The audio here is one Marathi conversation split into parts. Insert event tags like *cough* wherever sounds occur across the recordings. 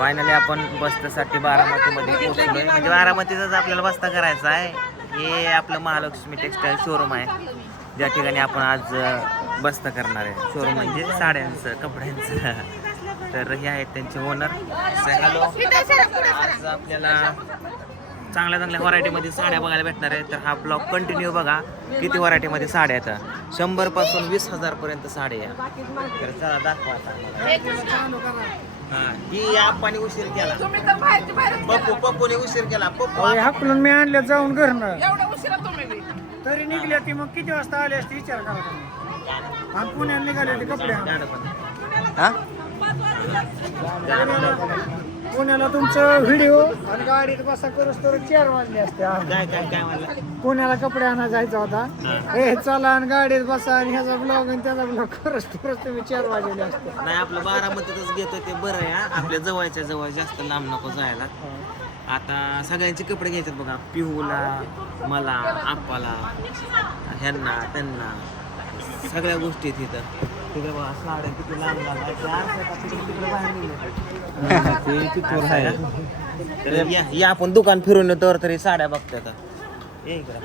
फायनली आपण बस्तासाठी बारामतीमध्ये पोहोचलोय. म्हणजे बारामतीचाच आपल्याला बस्ता करायचा आहे. हे आपलं महालक्ष्मी टेक्सटाईल शोरूम आहे. ज्या ठिकाणी आपण आज बस्ता करणार आहे. शोरूम म्हणजे साड्यांचं कपड्यांचं. तर हे आहेत त्यांचे ओनर हॅलो आज आपल्याला चांगल्या चांगल्या व्हरायटीमध्ये साड्या बघायला भेटणार आहे तर हा ब्लॉग कंटिन्यू बघा. किती व्हरायटीमध्ये साड्या आहेत. शंभरपासून वीस हजारपर्यंत साड्या आहे तर चला दाखवा आता. हा, ही आप्पाने उशीर केला. तुम्ही तर बाहेरची बाहेर पप्पू पप्पूने उशीर केला. पप्पू अहो, हाकलून मी आणल्या जाऊन घरनं. एवढा उशिरा तुम्ही बी. तरी निघल्या ती मग किती वाजता आले असते? विचार करा तुम्ही. आणि पुण्याला निघाले ते कपडे. आणायला. हा? पुण्याला- पुण्याला तुमचं व्हिडिओ आणि गाडीत बसा करूस तर चार वाजले असते. काय काय काय म्हणलं? पुण्याला कपडे आणायला जायचा होता. हे. चला आणि गाडीत बसा आणि ह्याचा ब्लॉग आणि त्याचा ब्लॉग करूस तरच तुम्ही चार वाजले असते. नाही आपलं बारामतीतच घेतो ते बरं आहे हा. आपल्या जवळच्या जवळ जास्त लांब नको जायला. आता सगळ्यांचे कपडे घ्यायचे बघा. पिहूला मला आप्पाला ह्यांना त्यांना. सगळ्या गोष्टी आहेत इथं. तिकडे आपण तिकडे बाहेर निघलो. *laughs* तर या या आपण दुकान फिरून येतो तरी साड्या बघतो आता. ये इकडं.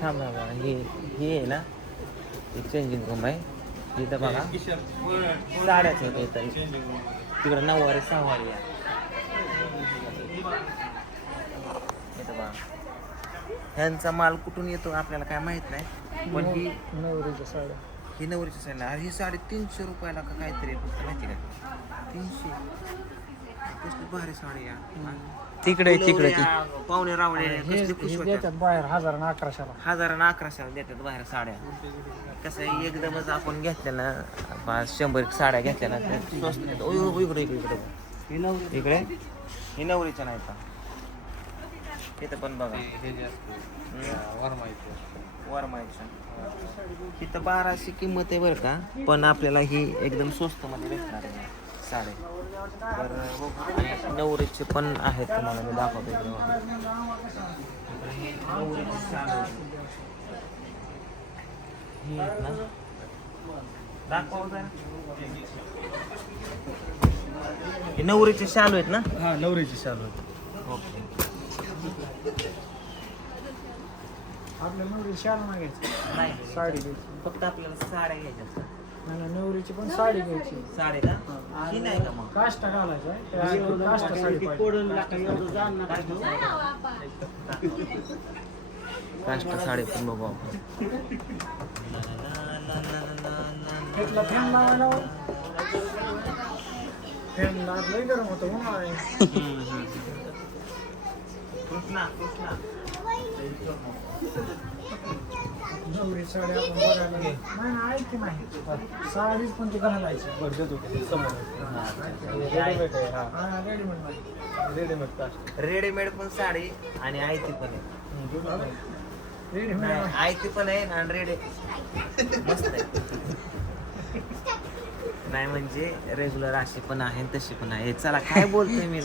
थांब थांब थांब. हे हे आहे ना चेंजिंग रूम आहे. इथं बघा. साड्याच आहेत इथं. तिकडं नऊवारी सहावारी आहे. इथं बघा. ह्यांचा माल कुठून येतो आपल्याला काय माहीत नाही पण ही नवरीच्या साड्या. ही नवरीची साडी अरे ही साडी तीनशे रुपयाला का काहीतरी फक्त माहिती का? तीनशे. कसली भारी साडी या तिकडे तिकडे पाहुणे रावळे हे कसली खुश होतात बाहेर हजार आणि अकराशेला. हजार आणि अकराशे देतात बाहेर साड्या. कसं एकदमच आपण घेतल्या ना पाच शंभर साड्या घेतल्या ना इकडे इकडे. इकडे? ही नवरीच्या नाही का तिथं पण बघा. वरमाईच्या तिथं बाराशे किंमत आहे बरं का पण आपल्याला ही एकदम स्वस्त मध्ये भेटणार आहे. बघू. नवरीचे पण आहेत तुम्हाला मी दाखवतो हे नवरीचे साड्या आहेत. ही ना. दाखवा. हे नवरीचे शालू आहेत ना? हा नवरीची शाल ओके. आपल्या नवरीची शाल मागायची. नाही. साडी घ्यायची. फक्त आपल्याला साड्या घ्यायच्या असतात. नाही ना, नवरीची पण साडी घ्यायची. साड्या का? ही. नाही का मग? काष्टा घालायचा काष्टा साडी पाहिजे. काष्ट साडी. पण बघू आपण. त्यातला फॅन लावायला. फॅन लई गरम होतं उन्हाळा आहे. कृष्णा कृष्णा. नवरी साडी आपण बघायला नाही ना ऐकते नाही? साडीच पण ती घालायची. रेडीमेड आहे हा रेडीमेड नाही रेडीमेड पण साडी आणि आयती पण आहे. रेडीमेड नाही, आयती पण आहे आणि रेडी मस्त आहे. नाही म्हणजे रेग्युलर अशी पण आहे तशी पण आहे. चला काय बोलतोय मी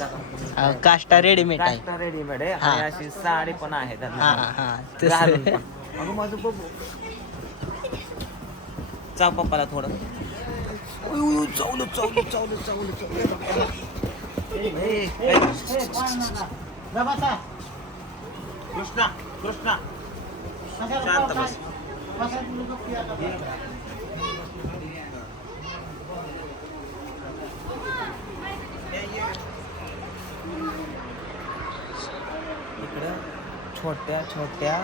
काष्टा रेडीमेड आहे. काष्टा रेडीमेड आहे. हा. आणि अशी साडी पण आहे हा त्यांना. हा घालून तसं. पण. अगं माझं बघू. चाव पप्पाला थोडं. उय, उय, चावलं चावलं चावलं चावलं चावलं. ए, ए, कृष्णा कृष्णा. शांत बस इकडं छोट्या छोट्या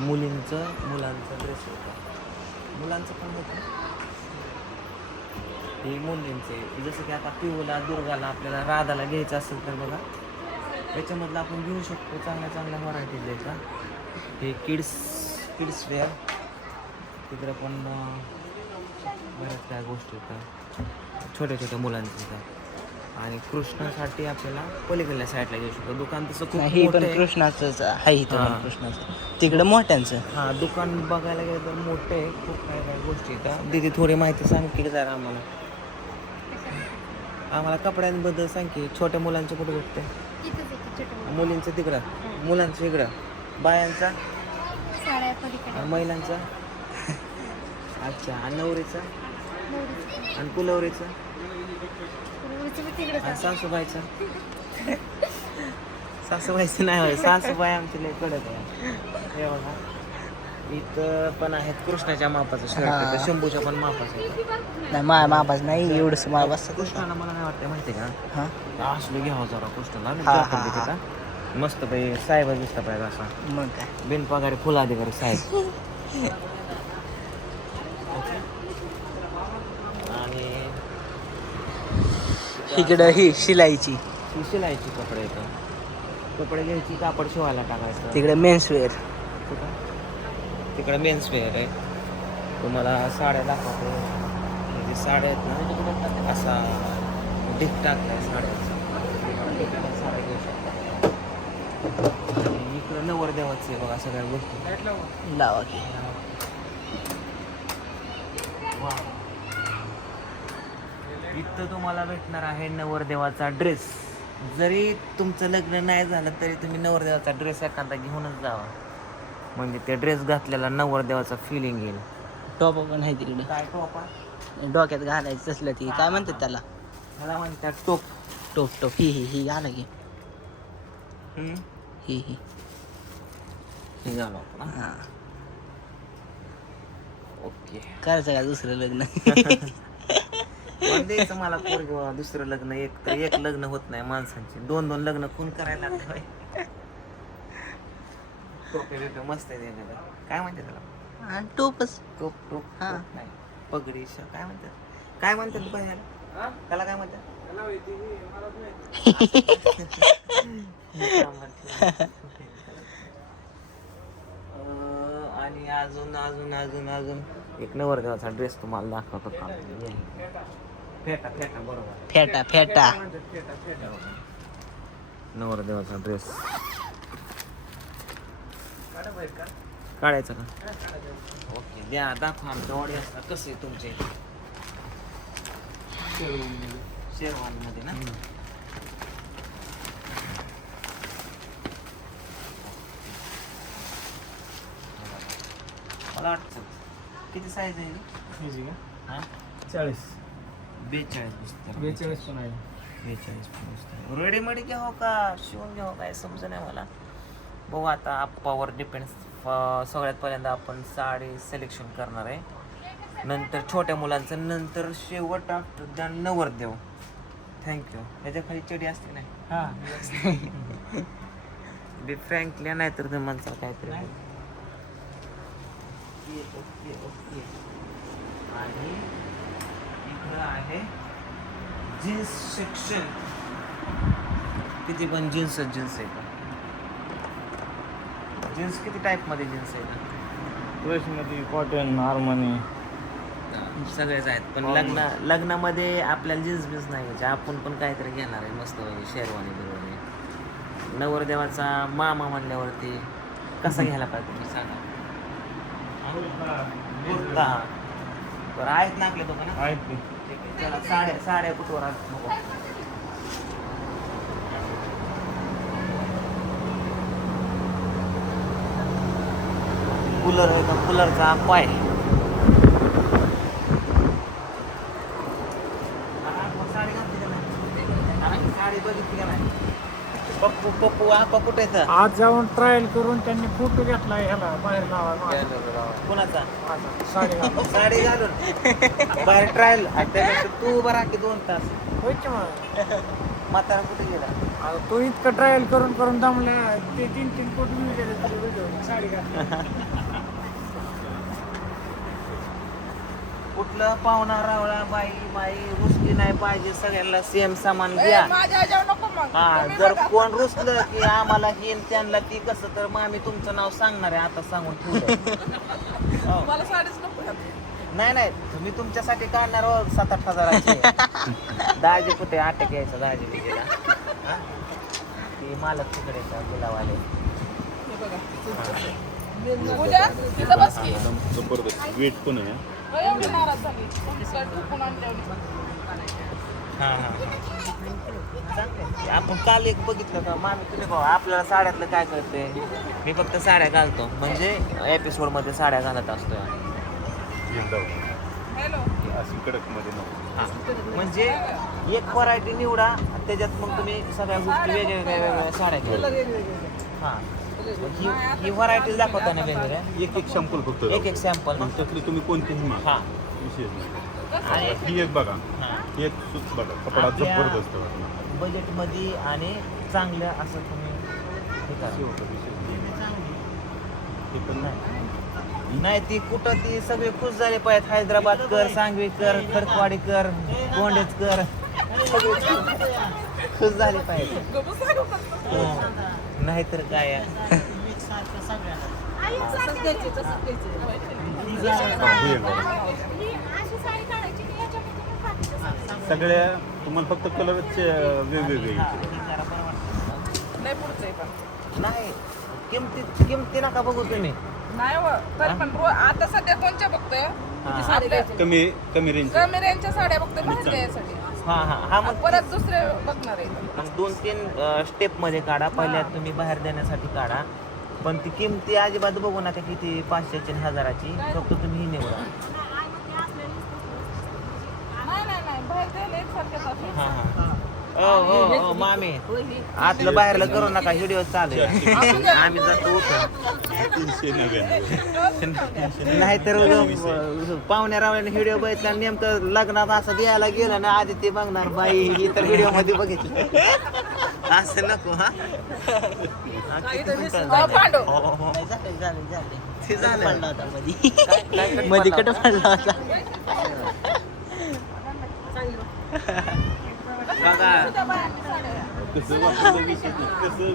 मुलींचं मुलांचं ड्रेस होतं. मुलांचं पण होतं. हे मुलींचे. जसं की आता पिऊला दुर्गाला आपल्याला राधाला घ्यायचं असेल तर बघा याच्यामधलं आपण घेऊ शकतो चांगल्या चांगल्या व्हरायटी द्यायचा हे किड्स किड्स वेअर तिकडं पण बऱ्याच काय गोष्टी येतात छोट्या छोट्या मुलांचे येतात आणि कृष्णासाठी आपल्याला पलीकडल्या साईडला घेऊ शकतो. दुकान तसं खूप ही मोठं पण आहे. कृष्णाचंच आहे इथं हा. कृष्णाचं. तिकडं मोठ्यांचं. हा दुकान बघायला गेलं तर मोठं आहे. खूप काय काय गोष्टी आहेत. दीदी थोडी माहिती सांग की जरा आम्हाला. आम्हाला कपड्यांबद्दल सांग की छोट्या मुलांचं कुठं भेटते मुलींचं. तिकडं? मुलांचं इकडं? बायांचा? साड्या पलीकडे. आणि महिलांचा? अच्छा आणि नवरीचा. आणि कुलवरीचा? आणि सासूबाईचं. सासूबाईचं नाही होय सासूबाई आमची लय कडक आहे. हे बघा. इथं पण आहेत कृष्णाच्या मापाचं हा. शर्ट शंभूच्या पण मापाचं आहे. नाही मा मापाच नाही एवढंच मा बस कृष्णाला मला नाही वाटतं माहिती का? हा? असलं घ्यावं जरा कृष्णाला. हा, हा. मस्त पाहिजे साहेब दिसता पाहिजे असा. मग काय? बिनपगारी फुल अधिकारी साहेब. *laughs* इकडं ही शिलाईची. ही शिलाईची कपडे येतं कपडे घ्यायची कापड शिवायला टाकायचं. तिकडे मेन्स वेअर कुठं? तिकडे मेन्स वेअर आहे. तुम्हाला साड्या दाखवतो. हे जे साड्या आहेत ना असा ढीक टाकलाय साड्याचा साड्या. घेऊ शकता इकडं नवरदेवाचं आहे बघा सगळ्या गोष्टी. लावा की वा. इथं तुम्हाला भेटणार आहे नवरदेवाचा ड्रेस जरी तुमचं लग्न नाही झालं तरी तुम्ही नवरदेवाचा ड्रेस एखादा घेऊनच जावा. म्हणजे ते ड्रेस घातलेला नवरदेवाचा फिलिंग येईल. टॉप पण आहे तिकडे. काय टोपा डोक्यात घालायचं तसलं ती काय म्हणतात त्याला? मला म्हणतात टोप. टोप टोप. ही ही ही घाला की? ही ही. हे घालू आपण हा. ओके. करायचं का दुसरं लग्न? *laughs* पण द्यायचं मला पोरगी दुसरं लग्न एक तर एक लग्न होत नाही माणसांची दोन दोन लग्न कोण करायला लागले बाई? टोपे बिपे मस्त आहे त्याच्याकडे. काय म्हणते त्याला आणि टोपच टोप टोप हा. टोप नाही पगडी श- काय म्हणतात काय म्हणतात बाई ह्याला? त्याला काय म्हणतात अं, आणि अजून अजून अजून अजून एक नवरदेवाचा ड्रेस तुम्हाला दाखवतो का फेटा फेटा बरोबर फेटा फेटा नवरदेवाचा ड्रेस काढायचं का? ओके द्या दाखवा आमच्या ऑडियन्सला कसं आहे तुमचे. शेरवानीमध्ये ना? मला वाटतं. किती साईज आहे? ही? हा? चाळीस. बेचाळीस पुस्तक बेचाळीस पण आहे. बेचाळीस पुस्तक रेडीमेड घ्यावं का? शिवून घ्यावं काय समजा नाही मला. बघू आता आप्पावर डिपेंड सगळ्यात पहिल्यांदा आपण साडी सिलेक्शन करणार आहे. नंतर छोट्या मुलांचं नंतर शेवट आफ्टर द्या नवरदेव. थँक्यू ह्याच्या खाली चडी असते नाही हा. *laughs* बी फ्रँकली नाही तर जमानचा काहीतरी ओके ओके. आणि इकडं आहे जीन्स सेक्शन. किती पण जीन्स जीन्स आहे का जीन्स किती टाईपमध्ये जीन्स आहे का कॉटन हार्मोनी सगळेच आहेत पण लग्न लग्नामध्ये आपल्याला जीन्स बिन्स नाही घ्यायचे आपण पण काहीतरी घेणार आहे मस्त शेरवानी बिरवानी. नवरदेवाचा मामा म्हणल्यावरती कसा घ्यायला पाहिजे तुम्ही सांगा. कुर्ता बरं आहेत ना आपल्या दुकानात? आहेत चला साड्या साड्या कुठवर नको. कूलर आहे का? कूलरचा पाय साडी घातली का नाही? साडी बघितली का नाही? पप्पू पप्पू आपा कुठे आहे? आज जाऊन ट्रायल करून त्यांनी फोटो घेतलाय ह्याला बाहेर लावा कुणाचा? साडी घालून. साडी घालून? बाहेर ट्रायल तू उभा राहा की दोन तास. होय की मग? म्हातारा कुठे गेला? आता तो इतकं ट्रायल करून करून दमला. ते तीन तीन कोटी व्हिडिओ साडी घातली. कुठलं पाहुणा रावळा बाई बाई रुसली नाही पाहिजे सगळ्यांना सेम सामान द्या. माझ्या ह्याच्यावर नको मग. हा तुम्ही जर बघा. कोण रुसलं की आम्हाला हे त्यांना ती कसं तर मग आम्ही तुमचं नाव सांगणार आहे आता सांगून ठेवलं हो. मला साडीच नको घातली. नाही नाही तुम्ही तुमच्यासाठी काढणार हो सात आठ हजाराचे. दाजी कुठे अटक यायचं. हा? ती मालक तिकडे का गुलावाले हे बघा. पूजा तिथं बस की. जबरदस्त. वेट पण आहे एवढी नाराज झाली. आपण काल एक बघितलं का? मामी तुझे भाऊ आपल्याला साड्यातलं काय कळते मी फक्त साड्या घालतो. म्हणजे एपिसोडमध्ये साड्या घालत असतो. म्हणजे एक व्हरायटी निवडा त्याच्यात मग तुम्ही सगळ्या गोष्टी वेगळ्या वेगळ्या वेगळ्या साड्या घ्या हा. ही ही व्हरायटी दाखवता ना वेगवेगळ्या? एक एक शॅम्पल फक्त. एक एक सॅम्पल मग त्यातली तुम्ही कोणतीही मागा. हा. विशेष नाही. आणि ही एक बघा. हा. ही एक बघा. कपडा आपल्या- जबरदस्त वाटणार. बजेटमध्ये आणि चांगलं असं तुम्ही हे करा. अशी होतं विशेष. हे पण नाही. नाही ती कुठं ती सगळे खुश झाले पाहिजेत. हैदराबाद कर सांगवी कर खडकवाडी कर कोंडेच कर. सगळे *laughs* खुश झाले पाहिजे गप्प सांगू का? हो. नाहीतर काय. हा, ही. ही. सगळ्या तुम्हाला फक्त कलरचे वेगवेगळे हा. हे. नाही पुढचं आहे पण. नाही किमती किमती नका बघू तुम्ही नाही हो. तरी पण रो- आता सध्या कोणच्या बघतोय कमी कमी रेंज कमी रेंजच्या साड्या बघतोय यासाठी हा हा. हा मग परत दुसरे बघणार आहे. मग दोन तीन स्टेपमध्ये काढा. पहिल्या तुम्ही बाहेर देण्यासाठी काढा. पण ती किमती अजिबात बघू नका किती पाचशेची आणि हजाराची. फक्त तुम्ही ही निवडा. नाही नाही नाही. बाहेर द्यायला एकसारखेच असते हा हा. ओ ओ ओ मामी आतलं बाहेरलं करू नका व्हिडिओ चालू आहे. आम्ही जातो. तीनशे नाहीतर *laughs* उगा पाहुण्या रावल्याने व्हिडिओ बघितला आणि नेमकं लग्नात असं द्यायला गेलं ना आधी ते बघणार बाई ही तर व्हिडिओमध्ये बघितलं असं नको हा हा. हो, हो, हो. ते झालं. मध्ये कट पडला होता बघा कसं. कसं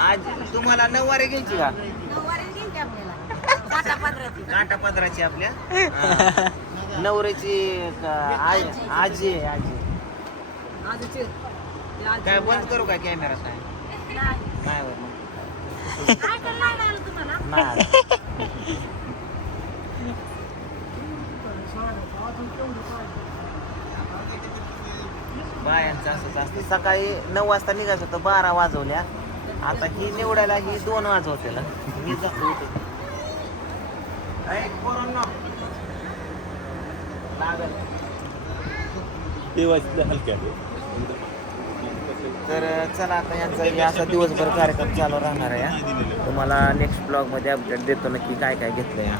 आज तुम्हाला नऊवारी घ्यायची का कांटा पदराची आपल्या हा. नवऱ्याची का- आज- आजी आहे आजी काय बंद करू का कॅमेरा काय नाही मग. नाही *laughs* *laughs* बायांचं असंच असतं सकाळी नऊ वाजता निघायचं होतं बारा वाजवल्या आता ही निवडायला ही दोन वाजवतेला मी जातो उठून. ऐ, पोरांनो. लागल ते वाचलं हलक्या तर चला आता यांचा हे असा दिवसभर कार्यक्रम चालू राहणार आहे हा. तुम्हाला नेक्स्ट ब्लॉगमध्ये अपडेट देतो नक्की काय काय घेतलं या